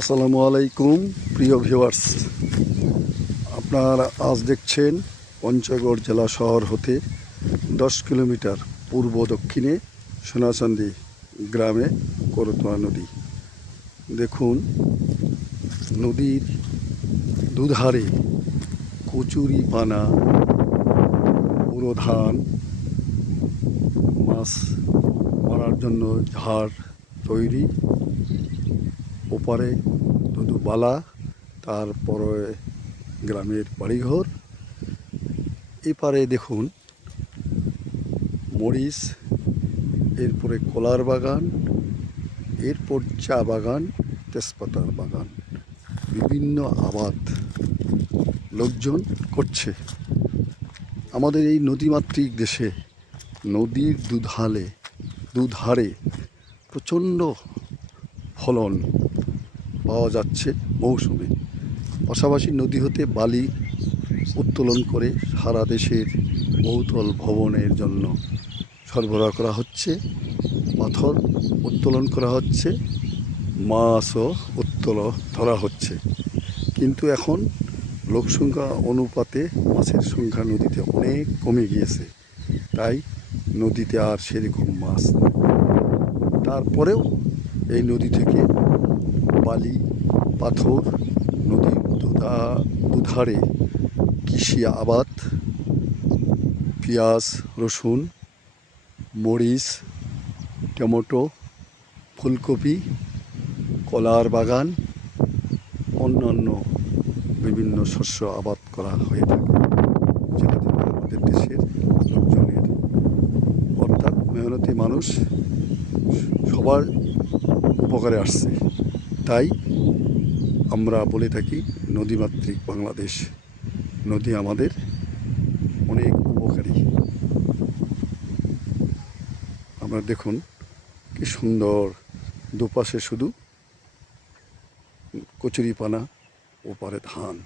আসসালামু আলাইকুম, প্রিয় ভিউয়ার্স। আপনারা আজ দেখছেন পঞ্চগড় জেলা শহর হতে দশ কিলোমিটার পূর্ব দক্ষিণে সোনাচান্দি গ্রামে করতোয়া নদী। দেখুন, নদীর দুধারে কচুরি পানা পুরো ধান মাছ মারার জন্য ঝাড় তৈরি ওপারে শুধু বালা তারপরে গ্রামের বাড়িঘর। এপারে দেখুন, মরিচ, এরপরে কলার বাগান, এরপর চা বাগান, তেজপাতার বাগান। বিভিন্ন আবাদ লোকজন করছে। আমাদের এই নদীমাতৃক দেশে নদীর দুধালে, দুধারে প্রচণ্ড ফলন পাওয়া যাচ্ছে মৌসুমে পাশাপাশি নদী হতে বালি উত্তোলন করে সারা দেশের বহুতল ভবনের জন্য সরবরাহ করা হচ্ছে, পাথর উত্তোলন করা হচ্ছে, মাছও উত্তোল ধরা হচ্ছে কিন্তু এখন লোকসংখ্যা অনুপাতে মাছের সংখ্যা নদীতে অনেক কমে গিয়েছে, তাই নদীতে আর সেরকম মাছ। তারপরেও এই নদী থেকে বালি, পাথর নদীর দুধা, দুধারে কৃষি আবাদ, পেঁয়াজ, রসুন, মরিচ, টমেটো, ফুলকপি, কলার বাগান, অন্যান্য বিভিন্ন শস্য আবাদ করা হয়ে থাকে। যেটা আমাদের দেশের লোকজনের অর্থাৎ মেহনতি মানুষ সবার উপকারে আসছে। তাই আমরা বলে থাকি, নদীমাতৃক বাংলাদেশ। নদী আমাদের অনেক উপকারী। আমরা দেখুন, কি সুন্দর দুপাশে শুধু কচুরিপানা, ওপারে ধান।